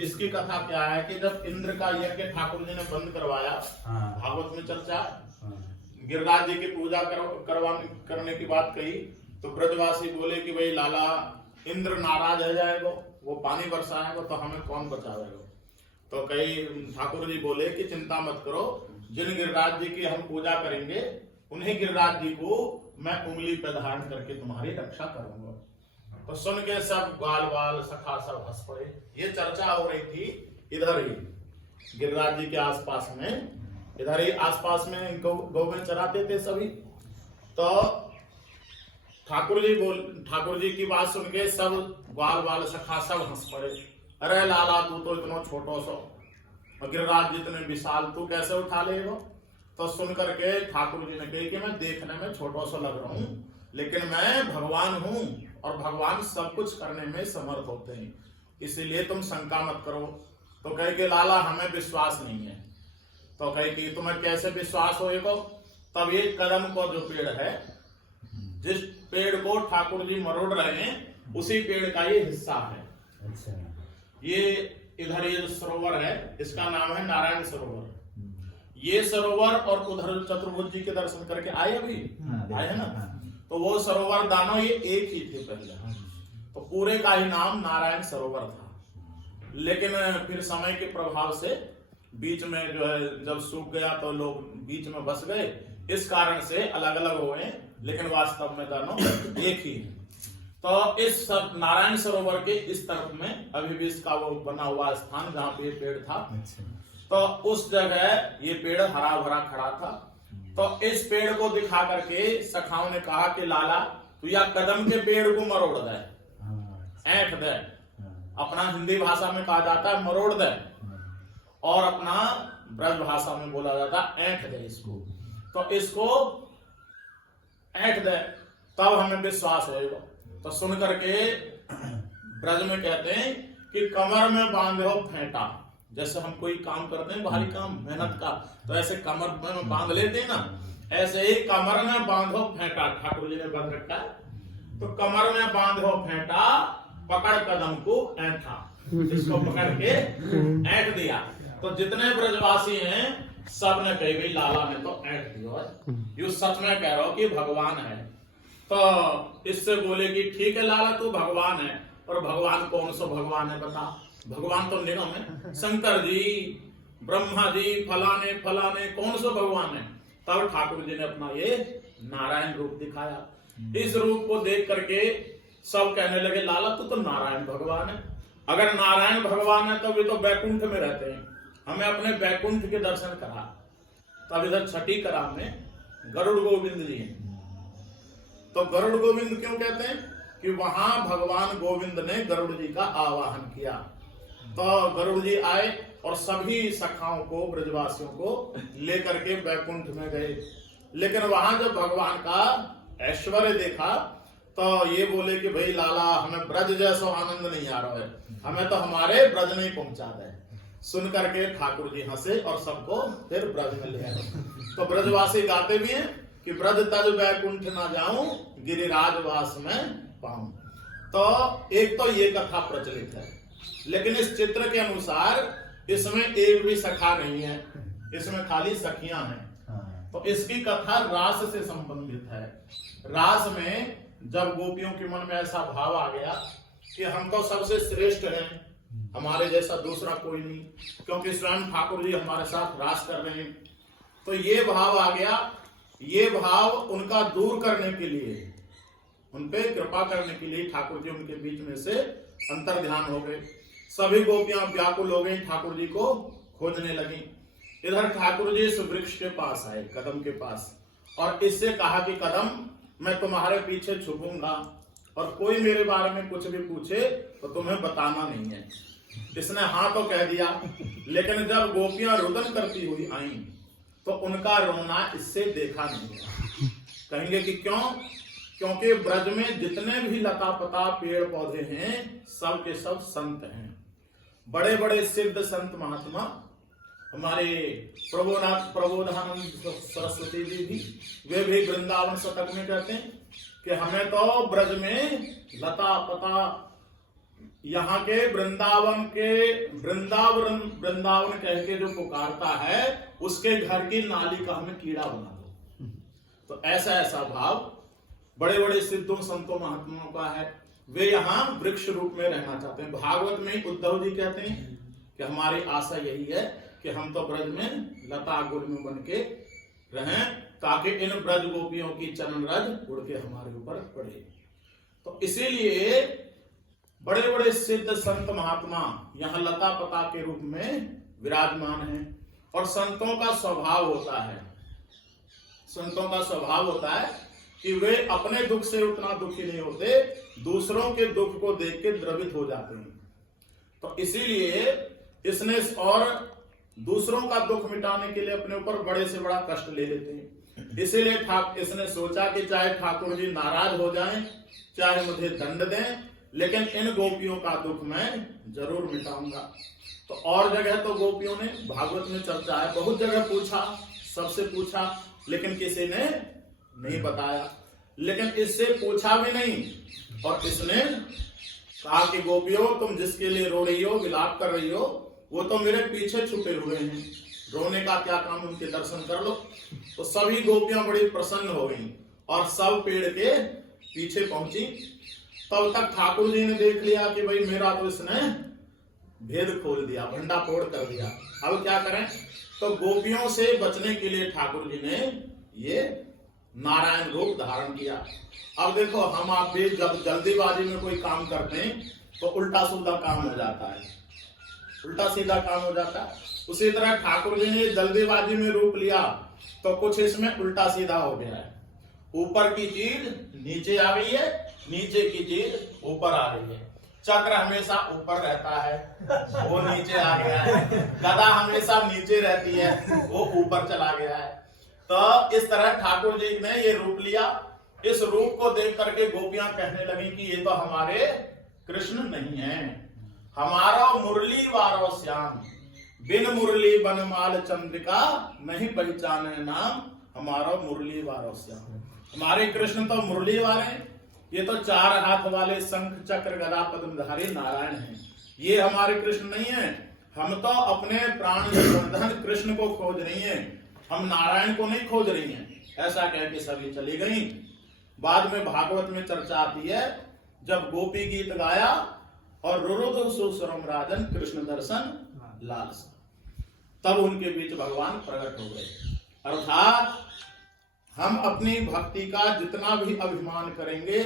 इसकी कथा क्या है कि जब इंद्र का यज्ञ ठाकुर जी ने बंद करवाया, भागवत में चर्चा, गिरिराज जी की पूजा करने की बात कही, तो ब्रजवासी बोले कि भाई लाला इंद्र नाराज हो जाएगा, वो पानी बरसाएगा तो हमें कौन बचाएगा। तो कई ठाकुर जी बोले कि चिंता मत करो, जिन गिरिराज जी की हम पूजा करेंगे उन्हीं गिरिराज जी को मैं उंगली पे धारण करके तुम्हारी रक्षा करूंगा। तो सुन के सब ग्वाल बाल सखा सब हंस पड़े। ये चर्चा हो रही थी इधर ही गिरिराज जी के आसपास में, इधर ही आसपास में गौवें चराते थे सभी। तो ठाकुर जी की बात सुन के सब ग्वाल बाल सखा सब हंस पड़े। अरे लाला तू तो इतना छोटो सो, गिरिराज जितने विशाल, तू कैसे उठा लेगा। तो सुन करके ठाकुर जी ने कही कि मैं देखने में छोटो सा लग रहा हूं, लेकिन मैं भगवान हूं और भगवान सब कुछ करने में समर्थ होते हैं, इसीलिए तुम शंका मत करो। तो कहे कि लाला हमें विश्वास नहीं है। तो कहे कि तुम्हें कैसे विश्वास होएगा। तब ये कदम को जो पेड़ है, जिस पेड़ को ठाकुर जी मरोड़ रहे हैं उसी पेड़ का ये हिस्सा है। अच्छा। ये इधर ये जो सरोवर है इसका नाम है नारायण सरोवर। ये सरोवर और उधर चतुर्भुज जी के दर्शन करके आए अभी आए है ना। तो वो सरोवर दानों ये एक ही थे पहले, तो पूरे का ही नाम नारायण सरोवर था। लेकिन फिर समय के प्रभाव से बीच में जो है जब सूख गया तो लोग बीच में बस गए, इस कारण से अलग अलग हो गए, लेकिन वास्तव में दोनों एक ही है। तो इस सब नारायण सरोवर के इस तरफ में अभी भी इसका वो बना हुआ स्थान जहाँ पे ये पेड़ था, तो उस जगह ये पेड़ हरा भरा खड़ा था। तो इस पेड़ को दिखा करके सखाओं ने कहा कि लाला तू या कदम के पेड़ को मरोड़ दे, ऐंठ दे। अपना हिंदी भाषा में कहा जाता है मरोड़ दे, और अपना ब्रज भाषा में बोला जाता है ऐंठ दे इसको। तो इसको ऐंठ दे तब हमें विश्वास होगा। तो सुन करके ब्रज में कहते हैं कि कमर में बांधो फेंटा। जैसे हम कोई काम करते हैं भारी काम मेहनत का, तो ऐसे कमर में बांध लेते हैं ना, ऐसे ही कमर में बांधो फेंटा ठाकुर जी ने बांध रखा है। तो कमर में बांधो फेंटा, पकड़ कदम को ऐंठा, इसको पकड़ के ऐंठ दिया। तो जितने ब्रजवासी हैं सब ने कही भाई लाला ने तो ऐंठ दिया, यू सच में कह रहा हो कि भगवान है। तो इससे बोले कि ठीक है लाला तू भगवान है, और भगवान कौन सा भगवान है बता। भगवान तो निगम है, शंकर जी ब्रह्मा जी फलाने फलाने कौन सा भगवान है। तब ठाकुर जी ने अपना ये नारायण रूप दिखाया। इस रूप को देख करके सब कहने लगे लाला तू तो नारायण भगवान है। अगर नारायण भगवान है तो वे तो बैकुंठ में रहते हैं, हमें अपने बैकुंठ के दर्शन करा। तब इधर छठी करा में गरुड़ गोविंद जी हैं। तो गरुड़ गोविंद क्यों कहते हैं कि वहां भगवान गोविंद ने गरुड़ जी का आवाहन किया। तो गरुड़ जी आए और सभी सखाओं को ब्रजवासियों को लेकर के बैकुंठ में गए। लेकिन वहां जब भगवान का ऐश्वर्य देखा तो ये बोले कि भाई लाला हमें ब्रज जैसा आनंद नहीं आ रहा है, हमें तो हमारे ब्रज नहीं पहुंचा दे। सुन करके ठाकुर जी हंसे और सबको फिर ब्रज में ले आए। तो ब्रजवासी गाते भी हैं कि ब्रज तज बैकुंठ ना जाऊं, गिरिराज वास में पाऊं। तो एक तो ये कथा प्रचलित है, लेकिन इस चित्र के अनुसार इसमें एक भी सखा नहीं है, इसमें खाली सखियां हैं। तो इसकी कथा रास से संबंधित है। रास में जब गोपियों के मन में ऐसा भाव आ गया कि हम तो सबसे श्रेष्ठ हैं, हमारे जैसा दूसरा कोई नहीं, क्योंकि स्वयं ठाकुर जी हमारे साथ रास कर रहे हैं, तो ये भाव आ गया। ये भाव उनका दूर करने के लिए, उनपे कृपा करने के लिए ठाकुर जी उनके बीच में से अंतर ध्यान हो गए। सभी गोपियां व्याकुल हो गई, ठाकुर जी को खोजने लगी। इधर ठाकुर जी इस वृक्ष के पास आए, कदम के पास, और इससे कहा कि कदम मैं तुम्हारे पीछे छुपूंगा और कोई मेरे बारे में कुछ भी पूछे तो तुम्हें बताना नहीं है। इसने हाँ तो कह दिया, लेकिन जब गोपियां रुदन करती हुई आई तो उनका रोना इससे देखा नहीं गया। कहेंगे कि क्यों? क्योंकि ब्रज में जितने भी लता पता पेड़ पौधे हैं सब के सब संत हैं, बड़े बड़े सिद्ध संत महात्मा। हमारे प्रबोधानंद सरस्वती जी भी, वे भी वृंदावन शतक में कहते हैं कि हमें तो ब्रज में लता पता यहाँ के वृंदावन कह के जो पुकारता है, उसके घर की नाली का हमें कीड़ा बना दो। तो ऐसा भाव बड़े बड़े सिद्धों संतों महात्माओं का है। वे यहाँ वृक्ष रूप में रहना चाहते हैं। भागवत में उद्धव जी कहते हैं कि हमारी आशा यही है कि हम तो ब्रज में लता गुल्म बन के रहें, ताकि इन ब्रज गोपियों की चरण रज उड़ के हमारे ऊपर पड़े। तो इसीलिए बड़े बड़े सिद्ध संत महात्मा यहाँ लता पता के रूप में विराजमान हैं। और संतों का स्वभाव होता है कि वे अपने दुख से उतना दुखी नहीं होते, दूसरों के दुख को देख के द्रवित हो जाते हैं। तो इसीलिए इसने और दूसरों का दुख मिटाने के लिए अपने ऊपर बड़े से बड़ा कष्ट ले लेते हैं। इसीलिए इसने सोचा कि चाहे ठाकुर जी नाराज हो जाएं, चाहे मुझे दंड दें, लेकिन इन गोपियों का दुख मैं जरूर मिटाऊंगा। तो और जगह तो गोपियों ने, भागवत में चर्चा है, बहुत जगह पूछा, सबसे पूछा, लेकिन किसी ने नहीं बताया। लेकिन इससे पूछा भी नहीं और इसने कहा कि गोपियों, तुम जिसके लिए रो रही हो, विलाप कर रही हो, वो तो मेरे पीछे छुपे हुए हैं, रोने का क्या काम, उनके दर्शन कर लो। तो सभी गोपियां बड़ी प्रसन्न हो गईं और सब पेड़ के पीछे पहुंची। तब तक ठाकुर जी ने देख लिया कि भाई मेरा तो इसने भेद खोल दिया, भंडा फोड़ कर दिया, अब क्या करें। तो गोपियों से बचने के लिए ठाकुर जी ने ये नारायण रूप धारण किया। अब देखो, हम आप भी जब जल्दीबाजी में कोई काम करते हैं तो उल्टा सीधा काम हो जाता है, उल्टा सीधा काम हो जाता है। उसी तरह ठाकुर जी ने जल्दीबाजी में रूप लिया तो कुछ इसमें उल्टा सीधा हो गया है। ऊपर की चीज नीचे आ गई है, नीचे की चीज ऊपर आ गई है। चक्र हमेशा ऊपर रहता है, वो नीचे आ गया है। गदा हमेशा नीचे रहती है, वो ऊपर चला गया है। तो इस तरह ठाकुर जी ने ये रूप लिया। इस रूप को देख करके गोपियां कहने लगी कि ये तो हमारे कृष्ण नहीं है, हमारा मुरली वारो श्याम, बिन मुरली बनमाल चंद्रिका, नहीं पहचाने नाम, हमारा मुरली वारो श्याम। हमारे कृष्ण तो मुरली वाले, ये तो चार हाथ वाले शंख चक्र गदा पद्मधारी नारायण हैं। ये हमारे कृष्ण नहीं है। हम तो अपने प्राण संवर्धन कृष्ण को खोज रही हैं, हम नारायण को नहीं खोज रही हैं। ऐसा कह के सभी चली गई। बाद में भागवत में चर्चा आती है, जब गोपी गीत गाया और रुरुद सुस्वरम राजन कृष्ण दर्शन लालसा, तब उनके बीच भगवान प्रकट हो गए। अर्थात हम अपनी भक्ति का जितना भी अभिमान करेंगे,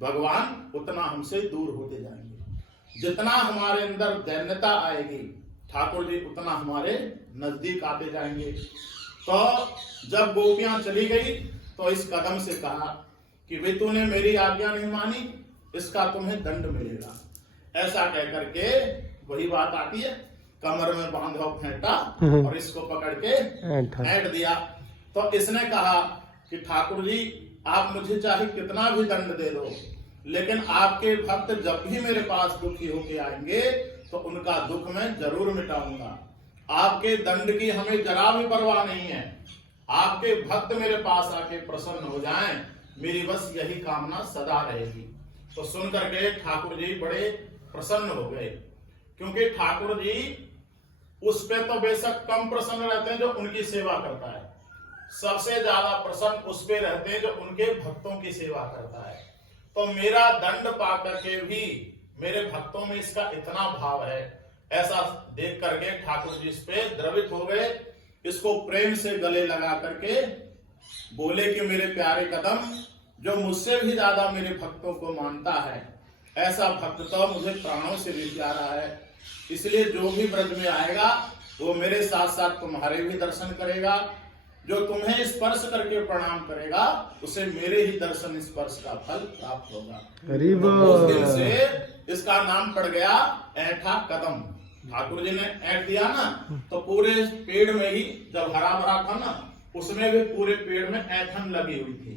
भगवान उतना हमसे दूर होते जाएंगे। जितना हमारे अंदर दैन्यता आएगी, ठाकुर जी उतना हमारे नजदीक आते जाएंगे। तो जब गोपियां चली गई तो इस कदम से कहा कि वे तूने मेरी आज्ञा नहीं मानी, इसका तुम्हें दंड मिलेगा। ऐसा कह करके वही बात आती है, कमर में बांधो फेंटा और इसको पकड़ के ऐंठ दिया। तो इसने कहा कि ठाकुर जी, आप मुझे चाहे कितना भी दंड दे दो, लेकिन आपके भक्त जब भी मेरे पास दुखी होके आएंगे तो उनका दुख मैं जरूर मिटाऊंगा। आपके दंड की हमें जरा भी परवाह नहीं है। आपके भक्त मेरे पास आके प्रसन्न हो जाएं, मेरी बस यही कामना सदा रहेगी। तो सुन करके ठाकुर जी बड़े प्रसन्न हो गए, क्योंकि ठाकुर जी उस पे तो बेशक कम प्रसन्न रहते हैं जो उनकी सेवा करता है, सबसे ज्यादा प्रसन्न उस पे रहते हैं जो उनके भक्तों की सेवा करता है। तो मेरा दंड पा करके भी मेरे भक्तों में इसका इतना भाव है, ऐसा देख करके ठाकुर जी इस पे द्रवित हो गए। इसको प्रेम से गले लगा करके बोले कि मेरे प्यारे कदम, जो मुझसे भी ज्यादा मेरे भक्तों को मानता है, ऐसा भक्त तो मुझे प्राणों से भी प्यारा है। इसलिए जो भी ब्रज में आएगा वो मेरे साथ साथ तुम्हारे भी दर्शन करेगा। जो तुम्हें स्पर्श करके प्रणाम करेगा उसे मेरे ही दर्शन स्पर्श का फल प्राप्त होगा। उस दिन से इसका नाम पड़ गया ऐठा कदम। ठाकुर जी ने ऐठ दिया ना, तो पूरे पेड़ में ही, जब हरा भरा था ना, उसमें भी पूरे पेड़ में ऐठन लगी हुई थी,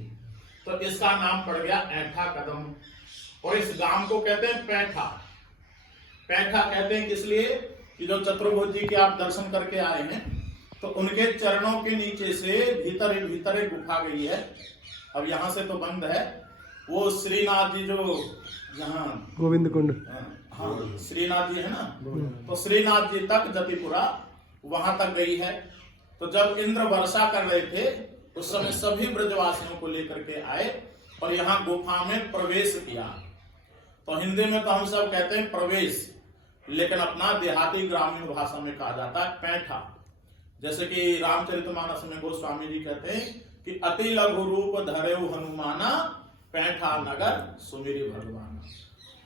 तो इसका नाम पड़ गया ऐठा कदम। और इस गांव को कहते हैं पैठा। पैठा कहते हैं किस लिए कि जो चतुर्भुज जी के आप दर्शन करके आए हैं, तो उनके चरणों के नीचे से भीतर एक गुफा गई है। अब यहाँ से तो बंद है, वो श्रीनाथ जी जो यहाँ गोविंद कुंड, हाँ श्रीनाथ जी है ना, तो श्रीनाथ जी तक जतिपुरा वहां तक गई है। तो जब इंद्र वर्षा कर रहे थे उस समय सभी ब्रजवासियों को लेकर के आए और यहाँ गुफा में प्रवेश किया। तो हिंदी में तो हम सब कहते हैं प्रवेश, लेकिन अपना देहाती ग्रामीण भाषा में कहा जाता है पैठा। जैसे कि रामचरितमानस में गोस्वामी जी कहते हैं कि अति लघु रूप धरेउ हनुमाना, पैठा नगर सुमिरि भगवान।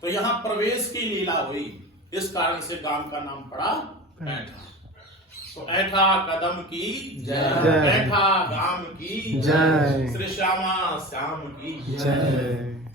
तो यहाँ प्रवेश की लीला हुई, इस कारण से गांव का नाम पड़ा पैठा। तो ऐठा कदम की जय, ऐठा गांव की जय, श्री श्यामा श्याम की जय।